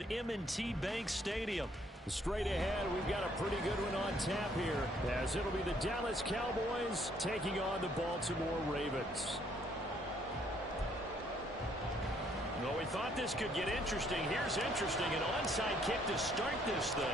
at M&T Bank Stadium. Straight ahead, we've got a pretty good one on tap here, as it'll be the Dallas Cowboys taking on the Baltimore Ravens. Well, we thought this could get interesting. Here's interesting, an onside kick to start this thing.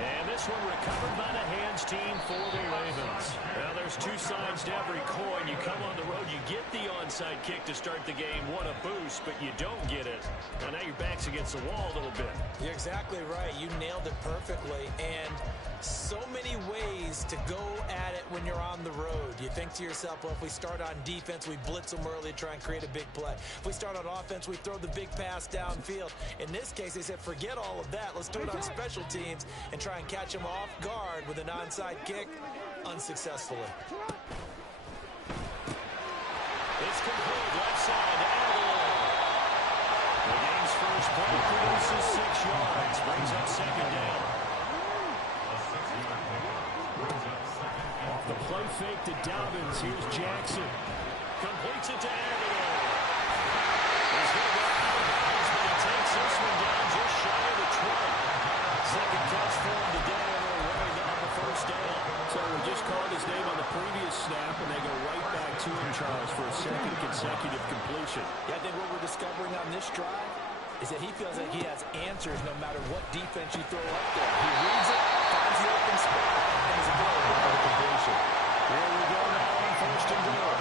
And this one recovered by the hands team for the Ravens. Now, there's two sides to every coin. You come on the road, you get the onside kick to start the game. What a boost, but you don't get it. Well, now your back's against the wall a little bit. You're exactly right. You nailed it perfectly. And so many ways to go at it when you're on the road. You think to yourself, well, if we start on defense, we blitz them early, try and create a big play. If we start on offense, we throw the big pass downfield. In this case, they said, forget all of that. Let's do it on special teams and try and catch them off guard with an onside kick unsuccessfully. It's complete, left side, Aguilar. The game's first play produces 6 yards, brings up second down. Off the play fake to Dobbins, here's Jackson. Completes it to Aguilar. He's going to go out of bounds, but he takes this one down just shy of the 20. Second catch for him today, and they're running down the first down. So we just called his name on the previous snap, and they go right back to him, Charles, for a second consecutive completion. Yeah, I think what we're discovering on this drive is that he feels like he has answers no matter what defense you throw up there. He reads it, finds the open spot, and is available for the completion. Here we go now on first and goal.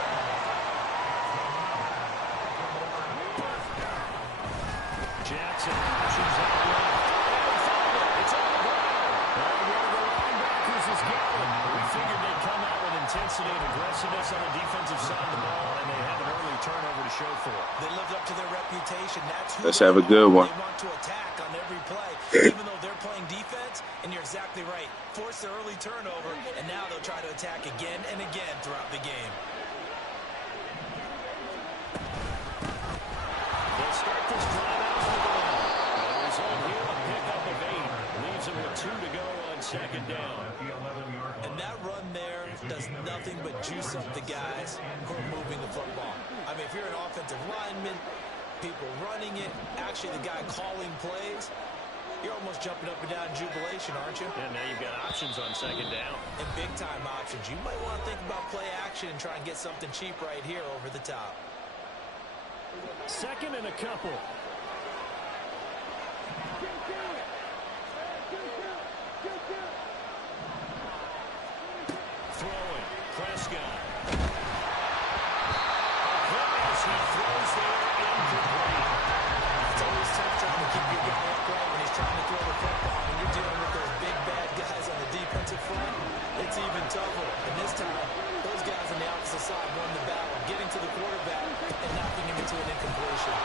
Jackson options out left. It's on the ground. And one of the linebackers has got him. We figured they'd come out with intensity and aggressiveness on the defensive side of the ball, and they have an early turnover to show for it. They lived up to their reputation. That's who Let's have a good one. They want to attack on every play, even though they're playing defense. And you're exactly right. Force the early turnover, and now they'll try to attack again and again throughout the game. They'll start this drive out to the goal. The result here, a pickup of 8. Leaves them with 2 to go on second down. And that run there does nothing but juice up the guys who are moving the football. I mean, if you're an offensive lineman, people running it, actually the guy calling plays, you're almost jumping up and down in jubilation, aren't you? And now you've got options on second down. And big-time options. You might want to think about play action and try and get something cheap right here over the top. Second and a couple. Throwing, Prescott. As he throws there, incomplete. It's always tough trying to keep your guy upright when he's trying to throw the football. When you're dealing with those big, bad guys on the defensive front, it's even tougher. And this time, those guys on the opposite side won the battle, getting to the quarterback and knocking him into an incompletion.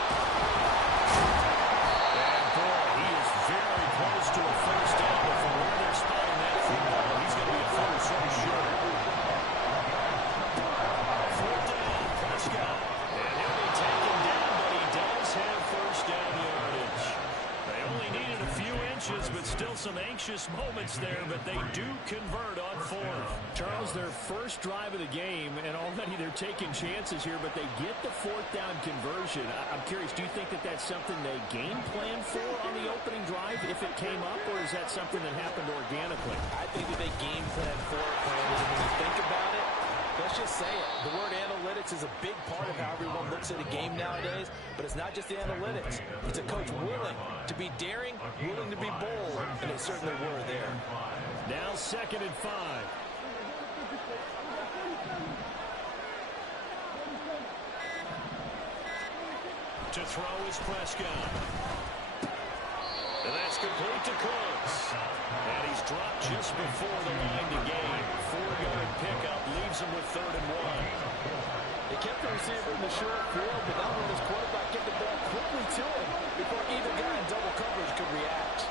And boy, he is very close to a first down, but from where they're spotting that football, he's going to be a first so sure. Fourth down, Prescott. And he'll be taken down, but he does have first down yardage. They only needed a few inches, but still some anxious moments there, but they do convert on fourth. Charles, their first drive of the game, and already they're taking chances here, but they get the fourth down conversion. I'm curious, do you think that that's something they game plan for on the opening drive if it came up, or is that something that happened organically? I think that they game plan for it, Brandon. And when you think about it, let's just say it. The word analytics is a big part of how everyone looks at a game nowadays, but it's not just the analytics. It's a coach willing to be daring, willing to be bold, and they certainly were there. Now second and 5. To throw is Prescott. And that's complete to Cooks. And he's dropped just before the line to gain. 4-yard pickup leaves him with 3rd and 1. They kept the receiver in the short field, but now when his quarterback get the ball quickly to him before either guy in double coverage could react.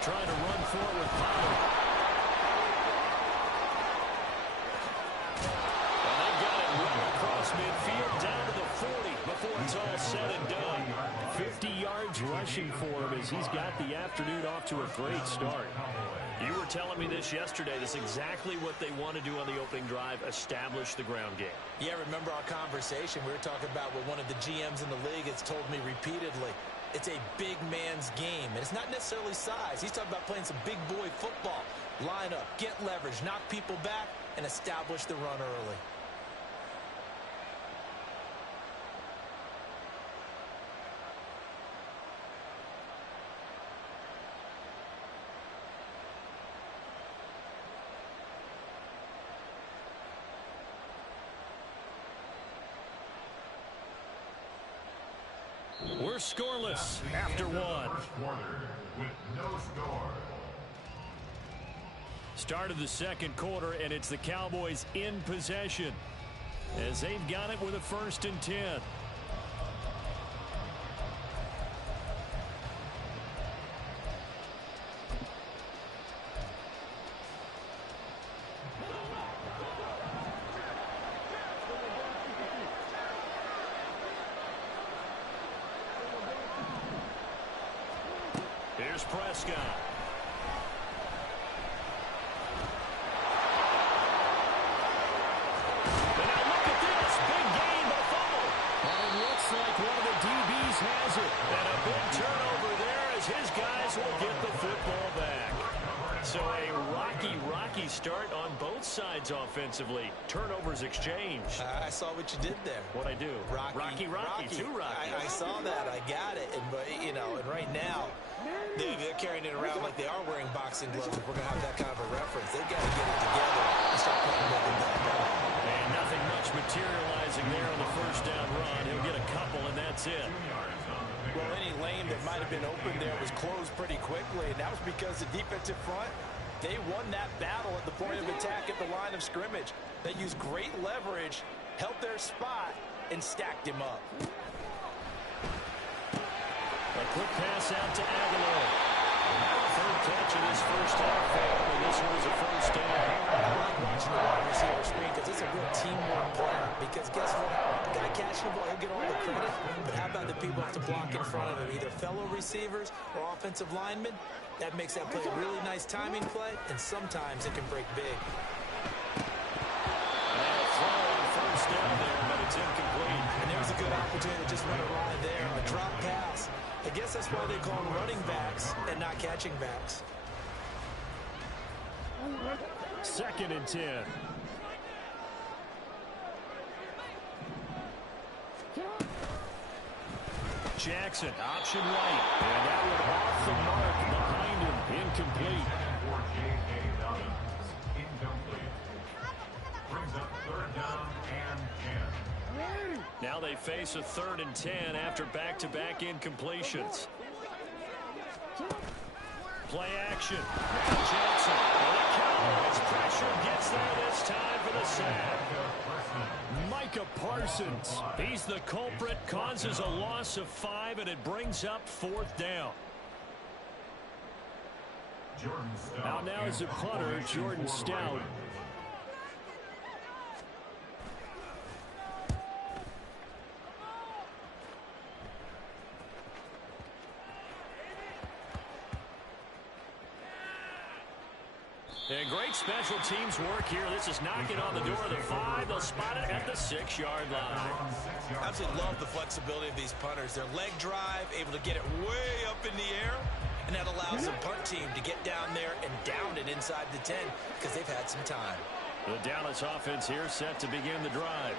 Trying to run forward with Pollard. And they've got it right across midfield down to the 40 before it's all said and done. 50 yards rushing for him as he's got the afternoon off to a great start. You were telling me this yesterday. This is exactly what they want to do on the opening drive, establish the ground game. Yeah, remember our conversation? We were talking about what one of the GMs in the league has told me repeatedly. It's a big man's game, and it's not necessarily size. He's talking about playing some big boy football. Line up, get leverage, knock people back, and establish the run early. We're scoreless after one. With no score. Start of the second quarter, and it's the Cowboys in possession as they've got it with a 1st and 10. Here's Prescott. And now look at this. Big gain, but a fumble. And it looks like one of the DBs has it. And a big turnover there as his guys will get the football back. So a rocky start on both sides offensively. Turnovers exchanged. I saw what you did there. What'd I do? Rocky. Too rocky. I saw that. I got it. And right now, they're carrying it around like they are wearing boxing gloves. If we're going to have that kind of a reference, they've got to get it together and start playing with it that ball. And nothing much materializing there on the first down run. He'll get a couple, and that's it. Well, any lane that might have been open there was closed pretty quickly, and that was because the defensive front, they won that battle at the point of attack at the line of scrimmage. They used great leverage, held their spot, and stacked him up. A quick pass out to Aguilar. Third catch of this first half, and this one is a first down. I like watching the wide receiver screen because it's a real teamwork play. Because guess what? The guy catching the ball, he'll get all the credit. But how about the people have to block in front of him, either fellow receivers or offensive linemen? That makes that play a really nice timing play, and sometimes it can break big. And a throw on first down there, but it's incomplete. And there was a good opportunity to just run a ride there. A drop pass. I guess that's why they call them running backs and not catching backs. 2nd and 10. Jackson, option right. And that one off the mark behind him. Incomplete. Brings up 3rd down and 10. Now they face a 3rd and 10 after back-to-back incompletions. Play action. Now Jackson. And the Cowboys pressure gets there this time for the sack. Micah Parsons. He's the culprit, causes a loss of 5, and it brings up 4th down. Now is the punter, Jordan Stout. And great special teams work here. This is knocking on the door of the 5. They'll spot it at the 6-yard line. I absolutely love the flexibility of these punters. Their leg drive, able to get it way up in the air, and that allows the punt team to get down there and down it inside the 10 because they've had some time. The Dallas offense here set to begin the drive.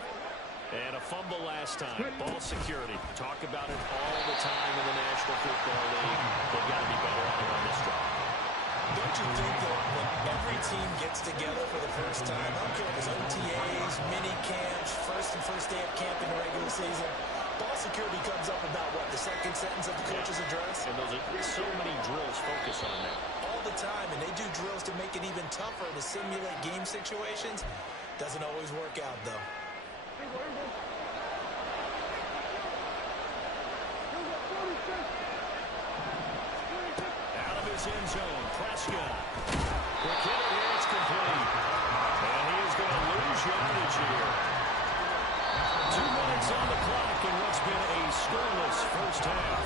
And a fumble last time. Ball security. Talk about it all the time in the National Football League. They've got to be better at it on this drive. Don't you think that when every team gets together for the first time, I don't care if it's OTAs, mini camps, first day of camp in the regular season, ball security comes up about what, the second sentence of the coach's address? And those are so many drills focus on that. All the time, and they do drills to make it even tougher to simulate game situations. Doesn't always work out, though. Out of his end zone, Prescott. Quick hitter here, it's complete. And he is going to lose yardage here. 2 minutes on the clock in what's been a scoreless first half.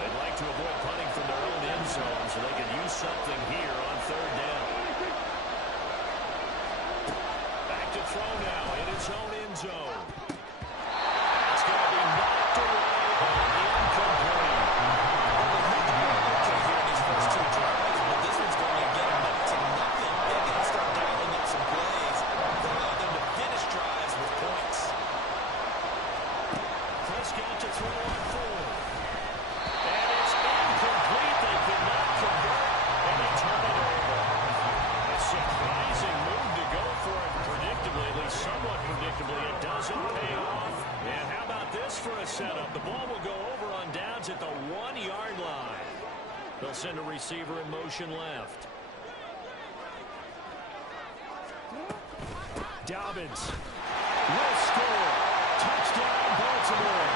They'd like to avoid punting from their own end zone, so they could use something here on third down. Back to throw now in his own end zone. That's going to be knocked away and incomplete. Here in these first two drives, but this one's going to get them up to nothing. They're going to start dialing up some plays that allow them to finish drives with points. Prescott to throw on fourth. And it's incomplete. They could not convert, and they turn it over. A surprising move to go for it predictably, at least somewhat predictably. It doesn't pay off. And how about this for a setup? The ball will go over on downs at the 1-yard line. They'll send a receiver in motion left. Dobbins will score. Touchdown, Baltimore.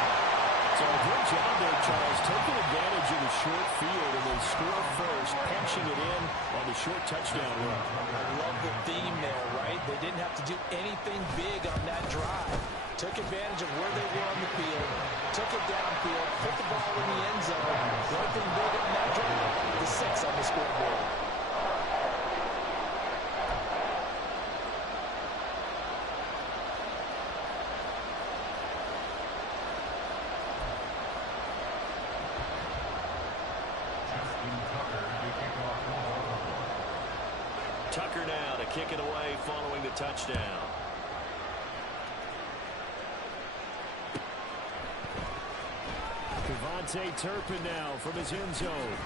So good job there, Charles, taking advantage of the short field, and they score first, punching it in on the short touchdown run. I love the theme there, right? They didn't have to do anything big on that drive. Took advantage of where they were on the field, took it downfield, put the ball in the end zone. The only thing big on that drive, the 6 on the scoreboard. Tucker now to kick it away following the touchdown. Devontae Turpin now from his end zone.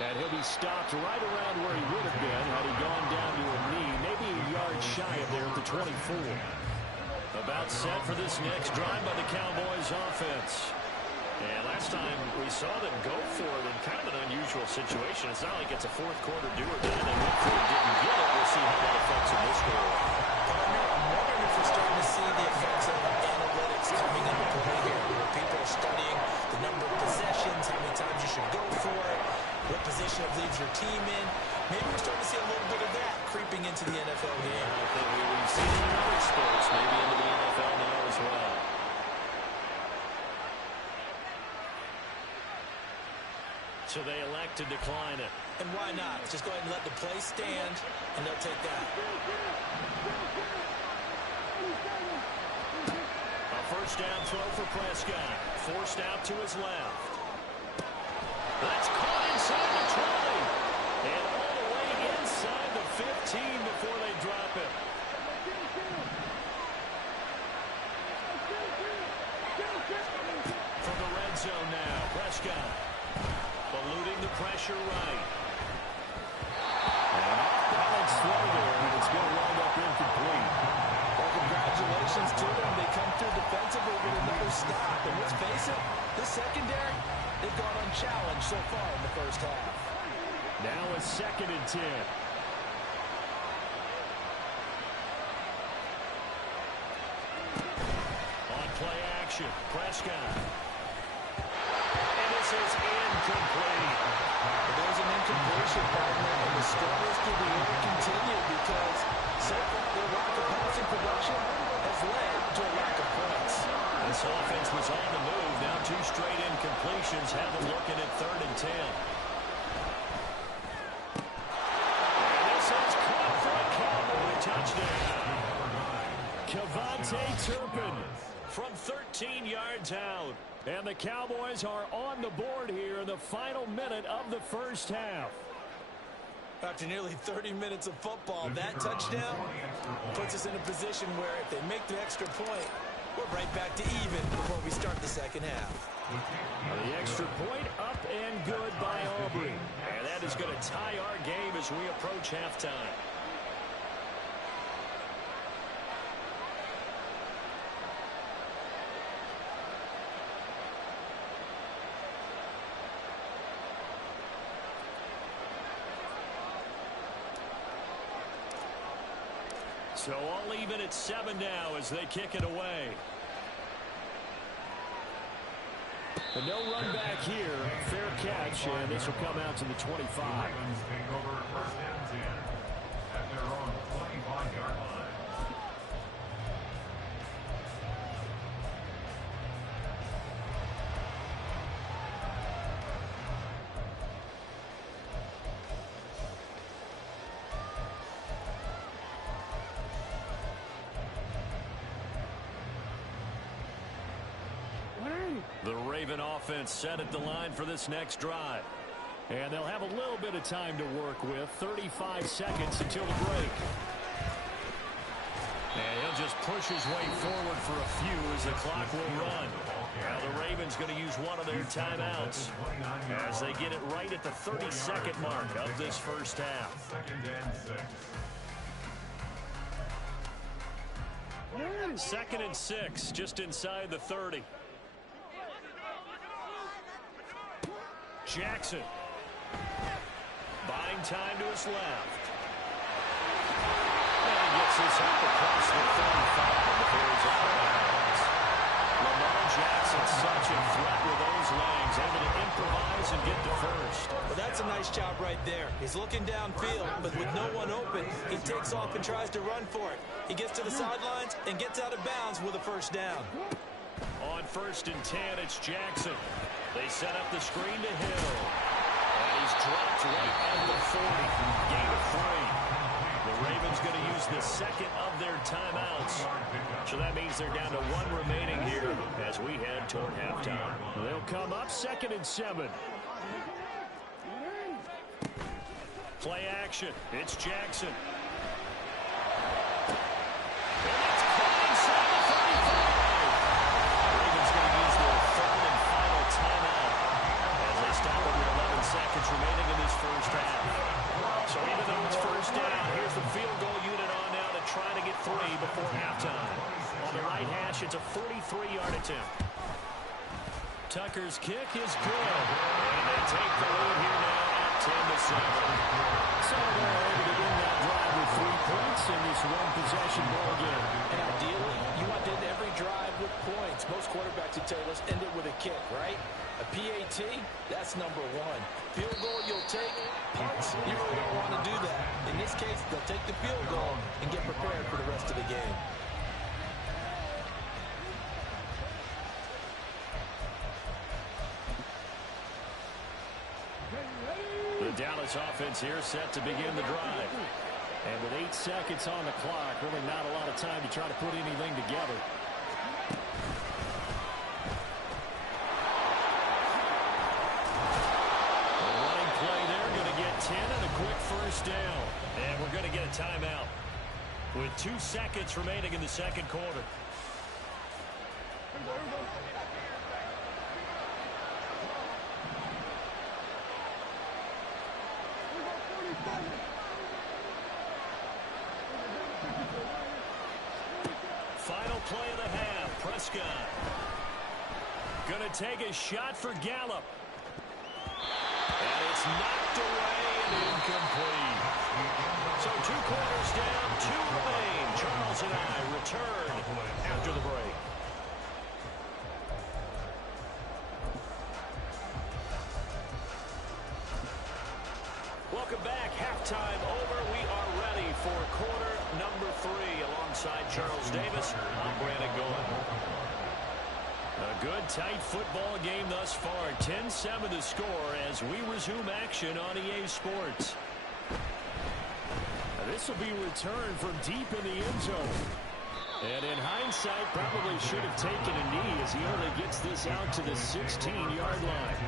And he'll be stopped right around where he would have been had he gone down to a knee, maybe a yard shy of there at the 24. About set for this next drive by the Cowboys offense. And last time we saw them go for it in kind of an unusual situation. It's not like it's a fourth quarter do or die. They went for it, didn't get it. We'll see how that affects them this quarter. Partner, I'm wondering if we're starting to see the effects of analytics coming into play here, where people are studying the number of possessions, how many times you should go for it, what position it leaves your team in. Maybe we're starting to see a little bit of that creeping into the NFL game. I think we've seen it in other sports, maybe into the NFL now as well. So they elect to decline it. And why not? Just go ahead and let the play stand, and they'll take that. A first down throw for Prescott. Forced out to his left. That's caught inside the 20. And all the way inside the 15 before they drop it. From the red zone now, Prescott. Eluding the pressure right. And balance throw there, and it's going to wind up incomplete. Well, congratulations to them. They come through defensively with another stop. And let's face it, this secondary, they've gone unchallenged so far in the first half. Now a 2nd and 10. On play action, Prescott. And this is incomplete. There's an incompletion, partner, and the struggles through the air continue because so far their lack of passing production has led to a lack of points. This offense was on the move. Now 2 straight incompletions have them looking at 3rd and 10. And this is caught for a Cowboy touchdown. Devontae Turpin from 13 yards out. And the Cowboys are on the board here in the final minute of the first half. After nearly 30 minutes of football, that touchdown puts us in a position where if they make the extra point, we're right back to even before we start the second half. The extra point up and good by Aubrey. And that is going to tie our game as we approach halftime. So all even at 7 now as they kick it away. And no run back here. Fair catch, and this will come out to the 25. Ravens take over 1st and 10 at their own 25-yard line. Raven offense set at the line for this next drive. And they'll have a little bit of time to work with. 35 seconds until the break. And he'll just push his way forward for a few as the clock will run. Now the Ravens going to use one of their timeouts as they get it right at the 30-second mark of this first half. 2nd and 6, just inside the 30. Jackson. Buying time to his left. And he gets this up across the 35 before he's out of bounds. Lamar Jackson, such a threat with those legs, able to improvise and get the first. Well, that's a nice job right there. He's looking downfield, but with no one open, he takes off and tries to run for it. He gets to the sidelines and gets out of bounds with a first down. On 1st and 10, it's Jackson. They set up the screen to Hill. And he's dropped right at the 40. Gain of 3. The Ravens going to use the second of their timeouts. So that means they're down to 1 remaining here as we head toward halftime. They'll come up 2nd and 7. Play action. It's Jackson. Seconds remaining in this first half. So even though it's first down, here's the field goal unit on now to try to get 3 before halftime. On the right hash, it's a 43-yard attempt. Tucker's kick is good. And they take the lead here now at 10-7. So they're able to win that drive with 3 points in this one-possession ball game. And ideally, you want to end every drive with points. Most quarterbacks would tell us end it with a kick, right? A PAT, that's number 1. Field goal you'll take, punts, you really don't want to do that. In this case, they'll take the field goal and get prepared for the rest of the game. The Dallas offense here set to begin the drive. And with 8 seconds on the clock, really not a lot of time to try to put anything together. Down. And we're going to get a timeout with 2 seconds remaining in the second quarter. Final play of the half. Prescott going to take a shot for Gallup. And it's knocked away and incomplete. So 2 quarters down, 2 remain. Charles and I return after the break. Welcome back. Halftime over. We are ready for quarter number 3 alongside Charles Davis. I'm Brandon Golan. A good, tight football game thus far. 10-7 the score as we resume action on EA Sports. This will be returned from deep in the end zone. And in hindsight, probably should have taken a knee as he only gets this out to the 16-yard line.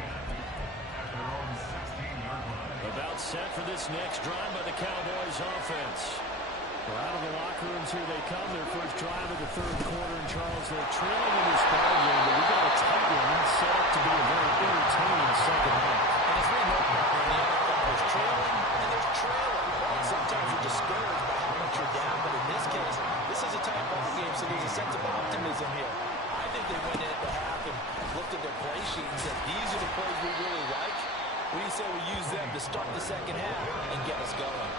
About set for this next drive by the Cowboys offense. Well, out of the locker rooms here they come. Their first drive of the 3rd quarter. And Charles, they're trailing in this ball game, but we got a tight one set up to be a very entertaining second half. And as we know, there's trailing and there's trailing. And sometimes you're discouraged by how much you're down, but in this case, this is a tight ball game, so there's a sense of optimism here. I think they went into the half and looked at their play sheet and said, these are the plays we really like. We say we use them to start the second half and get us going.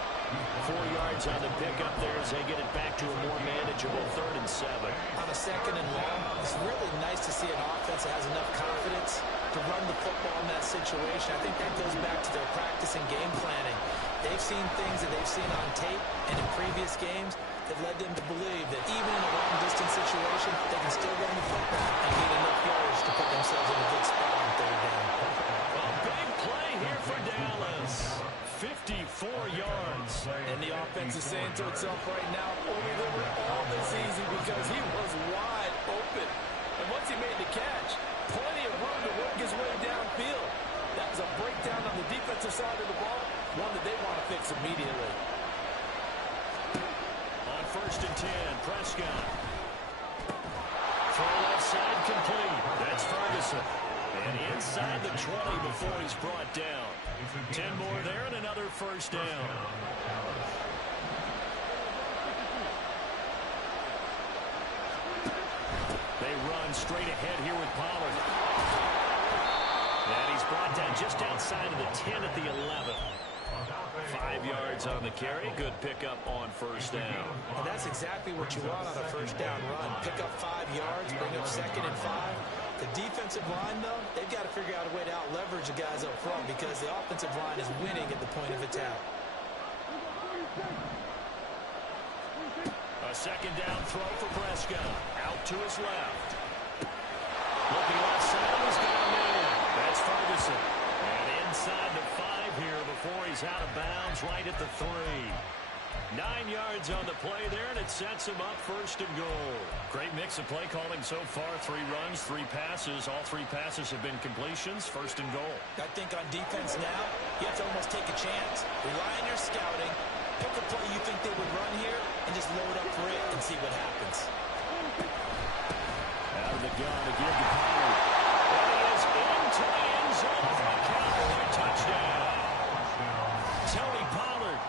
4 yards on the pickup there as they get it back to a more manageable 3rd and 7. On a 2nd and long, it's really nice to see an offense that has enough confidence to run the football in that situation. I think that goes back to their practice and game planning. They've seen things that they've seen on tape and in previous games that led them to believe that even in a long-distance situation, they can still run the football and get enough yards to put themselves in a good spot on 3rd down. A big play here for Dallas. 54 yards. And the offense is saying to itself right now, only they were all this easy because he was wide open. And once he made the catch, plenty of room to work his way downfield. That was a breakdown on the defensive side of the ball, one that they want to fix immediately. On 1st and 10, Prescott. Throw left side complete. That's Ferguson. And inside the 20 before he's brought down. 10 more there and another first down. They run straight ahead here with Pollard. And he's brought down just outside of the 10 at the 11. 5 yards on the carry. Good pickup on first down. And that's exactly what you want on a first down run. Pick up 5 yards, bring up 2nd and 5. The defensive line, though, they've got to figure out a way to out-leverage the guys up front because the offensive line is winning at the point of attack. A 2nd down throw for Prescott. Out to his left. Looking left side, he's got a man. That's Ferguson. And inside the 5 here before he's out of bounds right at the 3. 9 yards on the play there, and it sets him up 1st and goal. Great mix of play calling so far. 3 runs, 3 passes. All 3 passes have been completions. 1st and goal. I think on defense now, you have to almost take a chance. Rely on your scouting. Pick a play you think they would run here, and just load up for it and see what happens. Out of the gun to give to Pollard. And he is into the end zone for a Cowboy touchdown. Tony Pollard,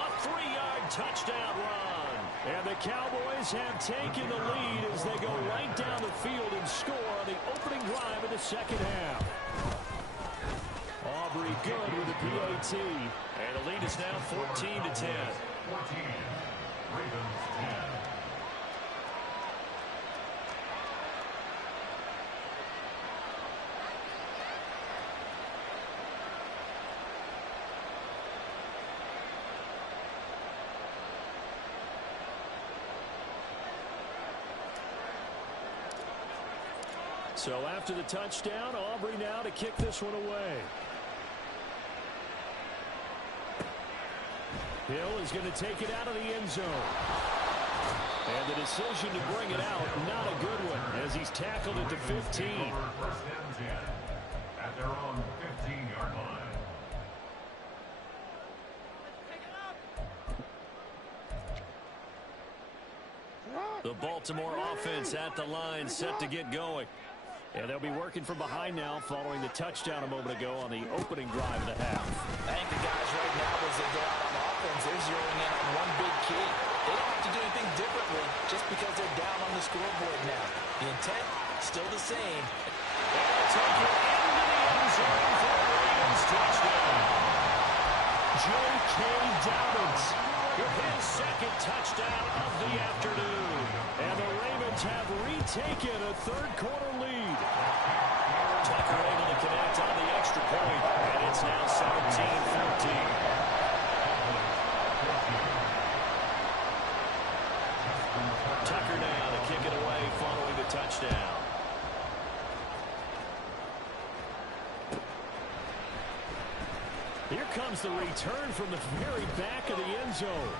a 3-yard touchdown run. And the Cowboys have taken the lead as they go right down the field and score on the opening drive of the 2nd half. Aubrey good with a PAT. And the lead is now 14-10. 14. Ravens 10. So after the touchdown, Aubrey now to kick this one away. Hill is going to take it out of the end zone. And the decision to bring it out, not a good one, as he's tackled at the 15. 1st and 10 at their own 15-yard line. The Baltimore offense at the line, set to get going. And they'll be working from behind now following the touchdown a moment ago on the opening drive of the half. I think the guys right now, as they go out on offense, they're zeroing in on one big key. They don't have to do anything differently just because they're down on the scoreboard now. The intent, still the same. They'll take it into the end zone for a Ravens touchdown. J.K. Dobbins with his 2nd touchdown of the afternoon. And the Ravens have retaken a 3rd-quarter lead. Tucker able to connect on the extra point, and it's now 17-14. Tucker now to kick it away following the touchdown. Here comes the return from the very back of the end zone.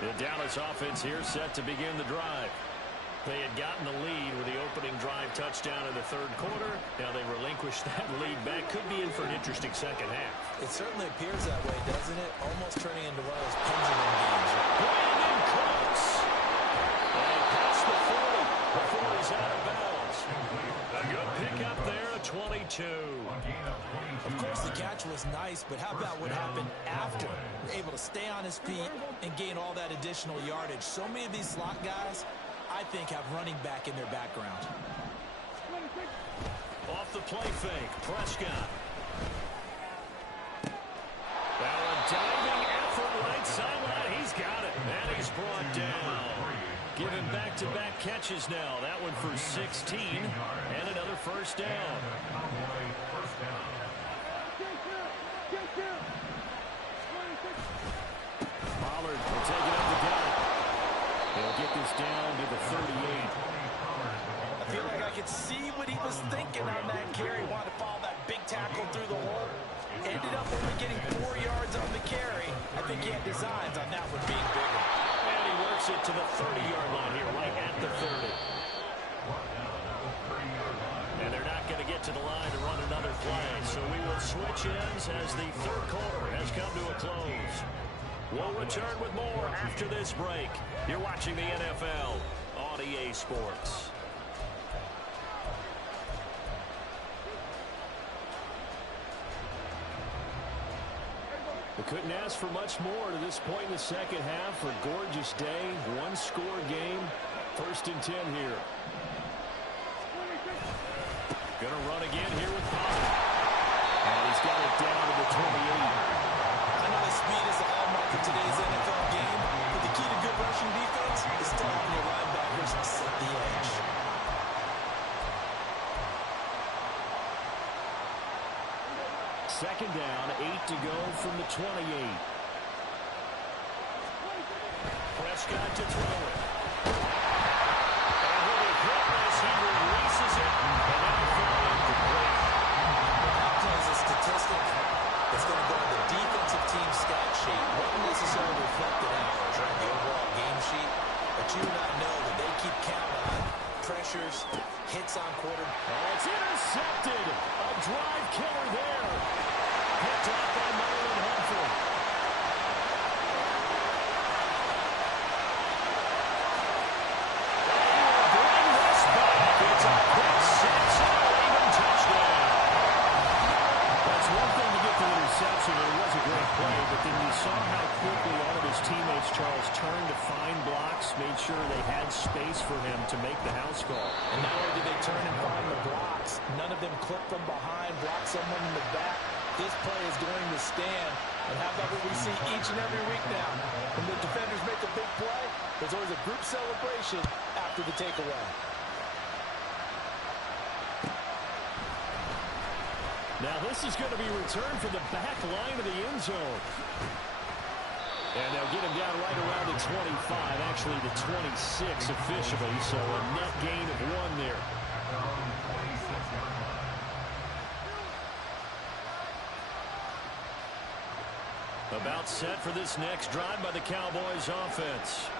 The Dallas offense here set to begin the drive. They had gotten the lead with the opening drive touchdown in the 3rd quarter. Now they relinquished that lead back. Could be in for an interesting 2nd half. It certainly appears that way, doesn't it? Almost turning into one of those pendulum games. Brandon Cooks. And past the 40 before he's out of bounds. A good pickup there, a 22. Of course, the catch was nice, but how about what happened after? Able to stay on his feet and gain all that additional yardage. So many of these slot guys, I think, have running back in their background. Off the play fake, Prescott. Well, a diving effort right sideline. He's got it. And he's brought down. Given back-to-back catches now. That one for 16. And another first down. Pollard will take it up the gut. They'll get this down to the 38. I feel like I could could see what he was thinking on that carry. Wanted to follow that big tackle through the hole. Ended up only getting 4 yards on the carry. I think he had designs on that one being bigger. And he works it to the 30-yard line here, right at the 30. And they're not going to get to the line to run another play. So we will switch ends as the third quarter has come to a close. We'll return with more after this break. You're watching the NFL on EA Sports. We couldn't ask for much more to this point in the second half. A gorgeous day, one-score game. 1st and 10 here. Gonna run again here with Pollard. And he's got it down to the 28. I know the speed is the hallmark of today's NFL game, but the key to good rushing defense is still having your linebackers set the edge. Second down, 8 to go from the 28. Prescott to throw it. And when he hit this, he releases it, and that'll fall incomplete. That plays a statistic that's going to go on the defensive team stat sheet. Won't necessarily reflect in ours, right? The overall game sheet. But you and I know that they keep count on pressures, hits on quarter. Oh, it's intercepted. A drive killer there. Picked off by Marlon Humphrey. Bring this back. It's a quick 6 and a Raven touchdown. That's one thing to get the interception. It was a great play, but then you saw how quickly all of his teammates, Charles, turned to find blocks, made sure they had space for him to make the house call. And not only did they turn and find the blocks, none of them clipped from behind, blocked someone in the back. This play is going to stand. And how about what we see each and every week now? When the defenders make a big play, there's always a group celebration after the takeaway. Now this is going to be returned from the back line of the end zone. And they'll get him down right around the 25, actually the 26 officially, so a net gain of 1 there. About set for this next drive by the Cowboys offense.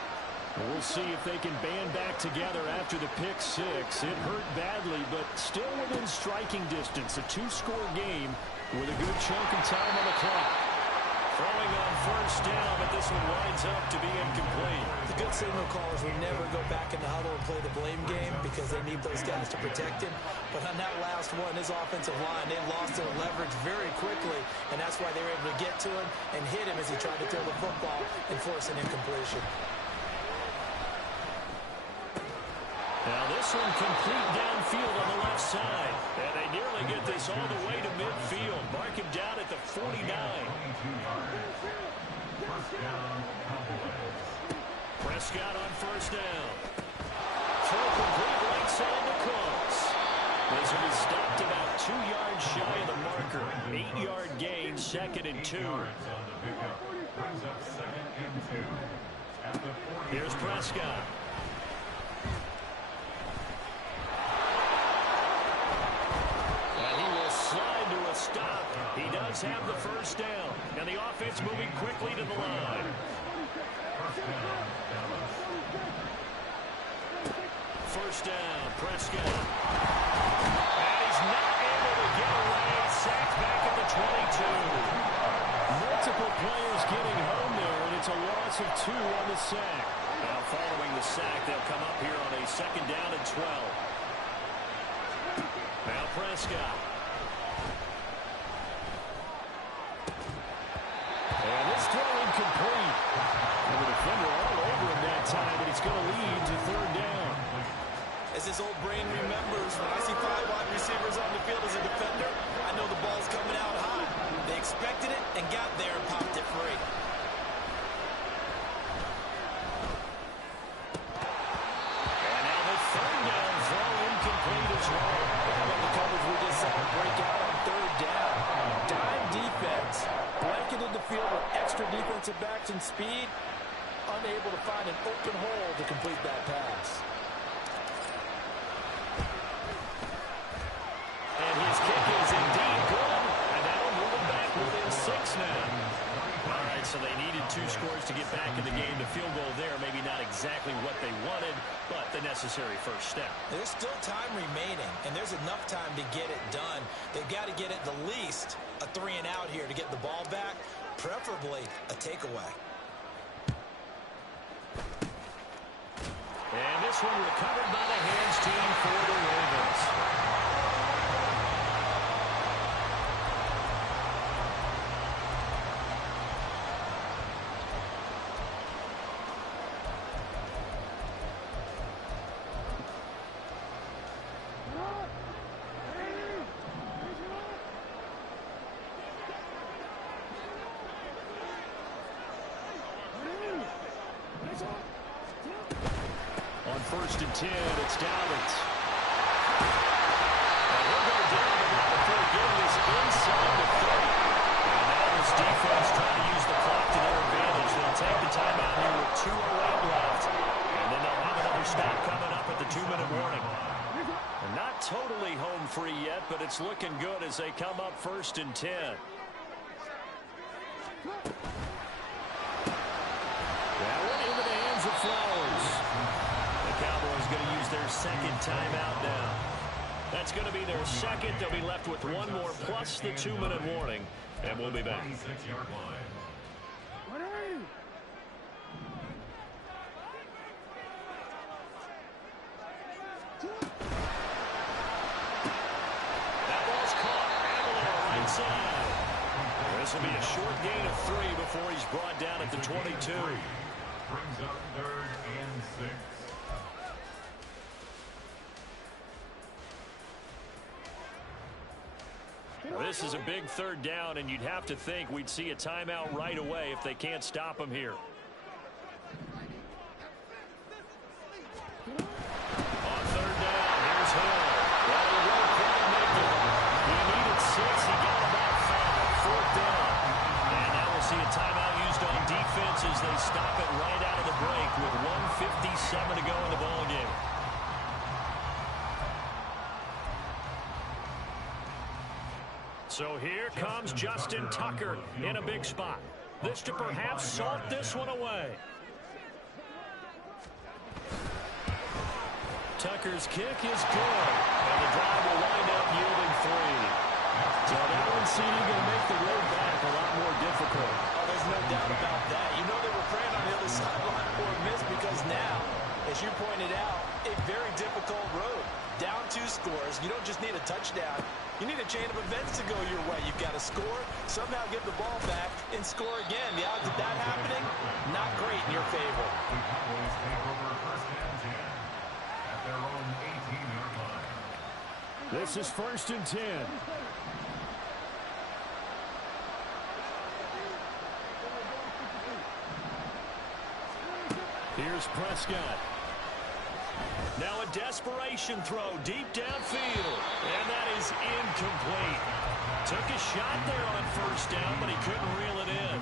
We'll see if they can band back together after the pick 6. It hurt badly, but still within striking distance. A 2-score game with a good chunk of time on the clock. Throwing on 1st down, but this one winds up to be incomplete. The good signal callers will never go back in the huddle and play the blame game because they need those guys to protect him. But on that last one, his offensive line, they lost their leverage very quickly, and that's why they were able to get to him and hit him as he tried to throw the football and force an incompletion. Now this one complete downfield on the left side. And they nearly get this all the way to midfield. Mark him down at the 49. Prescott on 1st down. Throw complete right side to Cooks. This one is stopped about 2 yards shy of the marker. 8-yard gain, 2nd and 2. Here's Prescott. Stop. He does have the 1st down. And the offense moving quickly to the line. 1st down, Prescott. And he's not able to get away. Sacked back at the 22. Multiple players getting home there, and it's a loss of 2 on the sack. Now following the sack, they'll come up here on a 2nd down and 12. Now Prescott. And this throw incomplete. And the defender all over him that time, but it's going to lead to 3rd down. As his old brain remembers, when I see 5 wide receivers on the field as a defender, I know the ball's coming out high. They expected it and got there and popped it free. And now the 3rd down throw incomplete as well. How about the coverage we just saw break out on 3rd down? Dime defense. Blanketed the field with extra defensive backs and speed, unable to find an open hole to complete that pass. get back in the game. The field goal there, maybe not exactly what they wanted, but the necessary first step. There's still time remaining, and there's enough time to get it done. They've got to get it the least a 3-and-out here to get the ball back, preferably a takeaway. And this one recovered by the hands team for the Ravens. On 1st and 10, it's Dalvin. And he'll go down the line before getting this inside the 30. And now this defense trying to use the clock to their advantage. They'll take the timeout here with 2:08 left. And then they'll have another stop coming up at the 2-minute warning. And not totally home free yet, but it's looking good as they come up 1st and 10. That one into the hands of Flowers. Cowboys going to use their second timeout now. That's going to be their second. They'll be left with one more plus the 2-minute warning, and we'll be back. That ball's caught. Aguilar right side. This will be a short gain of 3 before he's brought down at the 22. Brings up 3rd and 6. This is a big 3rd down, and you'd have to think we'd see a timeout right away if they can't stop him here. On 3rd down, here's Hill. Well, he won't quite make it. He needed 6. He got about 5. 4th down. And now we'll see a timeout used on defense as they stop it right out of the break with 1:57 to go in the ballgame. So here comes Justin Tucker in a big spot. This to perhaps salt this one away. Tucker's kick is good. And the drive will wind up yielding 3. So that one, CD, going to make the road back a lot more difficult. Oh, there's no doubt about that. You know they were praying on the other sideline for a miss because now, as you pointed out, a very difficult road. Down 2 scores. You don't just need a touchdown. You need a chain of events to go your way. You've got to score, somehow get the ball back, and score again. The odds of that happening, not great in your favor. The Cowboys take over 1st and 10 at their own 18-yard line. This is 1st and 10. Here's Prescott. Now a desperation throw deep downfield. And that is incomplete. Took a shot there on 1st down, but he couldn't reel it in.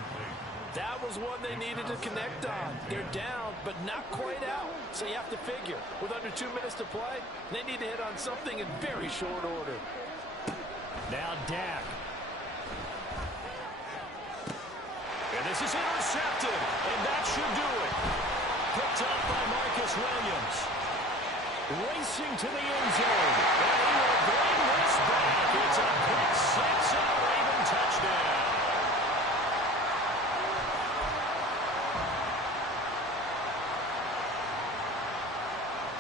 That was one they needed to connect on. They're down, but not quite out. So you have to figure, with under 2 minutes to play, they need to hit on something in very short order. Now Dak. And this is intercepted. And that should do it. Picked up by Marcus Williams. Racing to the end zone. And he will bring this back. It's a pick 6 and a Raven touchdown.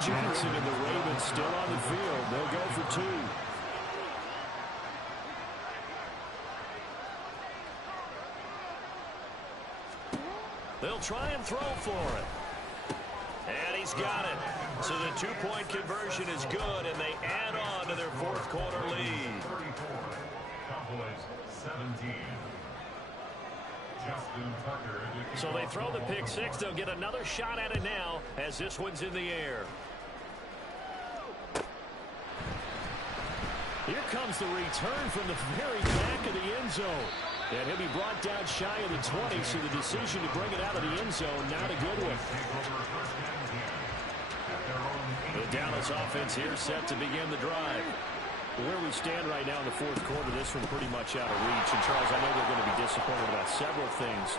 Jackson and the Ravens still on the field. They'll go for 2. They'll try and throw for it. And he's got it. So the 2-point conversion is good, and they add on to their 4th quarter lead. 34, Cowboys 17. Justin Tucker. So they throw the pick 6. They'll get another shot at it now as this one's in the air. Here comes the return from the very back of the end zone. And he'll be brought down shy of the 20, so the decision to bring it out of the end zone, not a good one. The Dallas offense here set to begin the drive. Where we stand right now in the 4th quarter, this one pretty much out of reach. And, Charles, I know they're going to be disappointed about several things.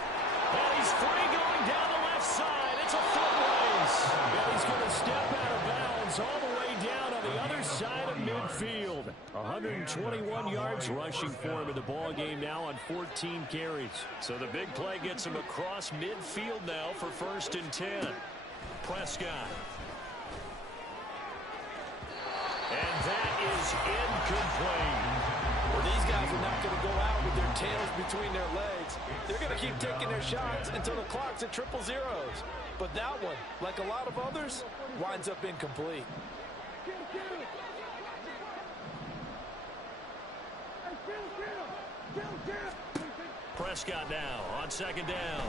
And he's free going down the left side. It's a foot race. And he's going to step out of bounds all the way down on the other side of midfield. 121 yards rushing for him in the ball game now on 14 carries. So the big play gets him across midfield now for 1st and 10. Prescott. And that is incomplete. Well, these guys are not going to go out with their tails between their legs. They're going to keep taking their shots until the clock's at triple zeros. But that one, like a lot of others, winds up incomplete. Prescott now on 2nd down.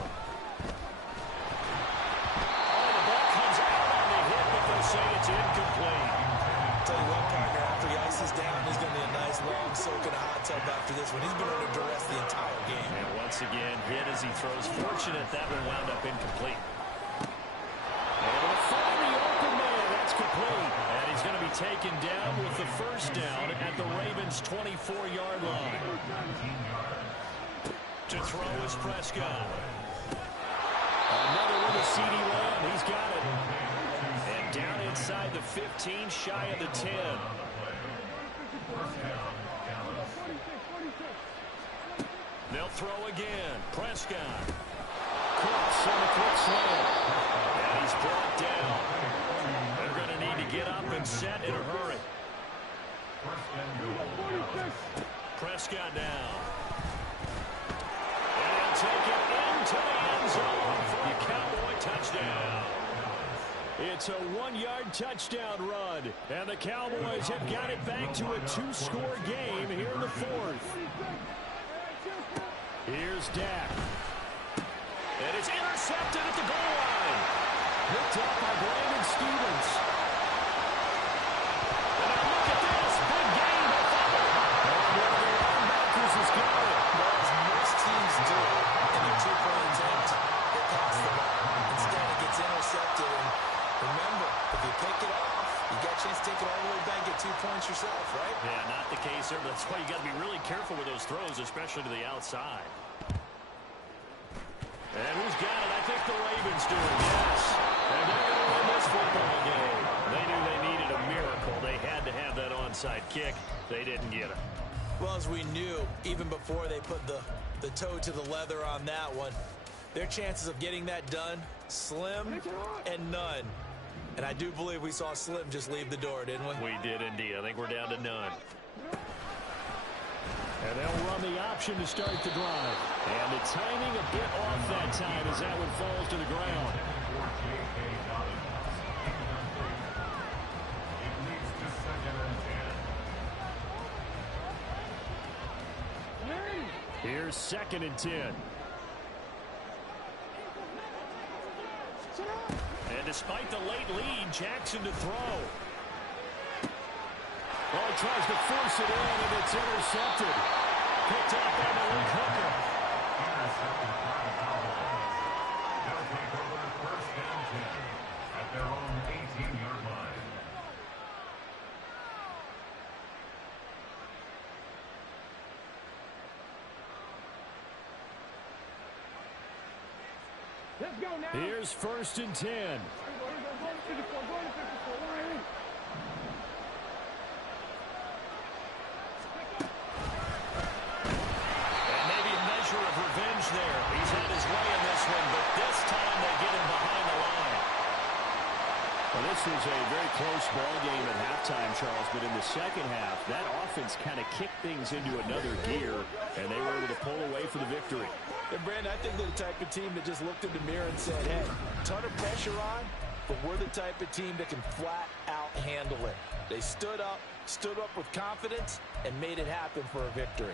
Oh, the ball comes out on the hit, but they'll say it's incomplete. Tell you what, partner, after he ices down, he's going to need a nice long soak in a hot tub after this one. He's been under duress the entire game. And once again, hit as he throws. Fortunate that one wound up incomplete. Able to find the open man. That's complete. And he's going to be taken down with the 1st down at the Ravens' 24-yard line. To throw is Prescott. Another one to CeeDee Lamb. He's got it. And down inside the 15, shy of the 10. They'll throw again. Prescott. Cooks on the quick slant. And he's brought down. They're going to need to get up and set in a hurry. Prescott now. And he'll take it into the end zone for a Cowboy touchdown. It's a 1-yard touchdown run. And the Cowboys have got it back to a 2-score game here in the 4th. Here's Dak. And it's intercepted at the goal line. Picked up by Brandon Stevens. And now look at this. Big game. One of the linebackers has got it. Well, as most teams do in their 2-point attempt, they pass the ball. Instead, it gets intercepted. And remember, if you pick it off, you got a chance to take it all the way back, get 2 points yourself, right? Yeah, not the case there. That's why you got to be really careful with those throws, especially to the outside. And who's got it? I think the Ravens do. Yes. And they're going to win this football game. They knew they needed a miracle. They had to have that onside kick. They didn't get it. Well, as we knew, even before they put the toe to the leather on that one, their chances of getting that done, slim and none. And I do believe we saw Slim just leave the door, didn't we? We did indeed. I think we're down to none. And they'll run the option to start the drive. And the timing a bit off that time as that one falls to the ground. Here's 2nd and 10. And despite the late lead, Jackson to throw. Oh, tries to force it in, and it's intercepted. Picked up by Malik Hooker. Intercepted by the Cowboys. They'll take over 1st and 10 at their own 18-yard line. Let's go now. Here's 1st and 10. Of revenge there. He's had his way in this one, but this time they get him behind the line. Well, this was a very close ball game at halftime, Charles, but in the second half, that offense kind of kicked things into another gear, and they were able to pull away for the victory. And, Brandon, I think they're the type of team that just looked in the mirror and said, hey, ton of pressure on, but we're the type of team that can flat out handle it. They stood up with confidence, and made it happen for a victory.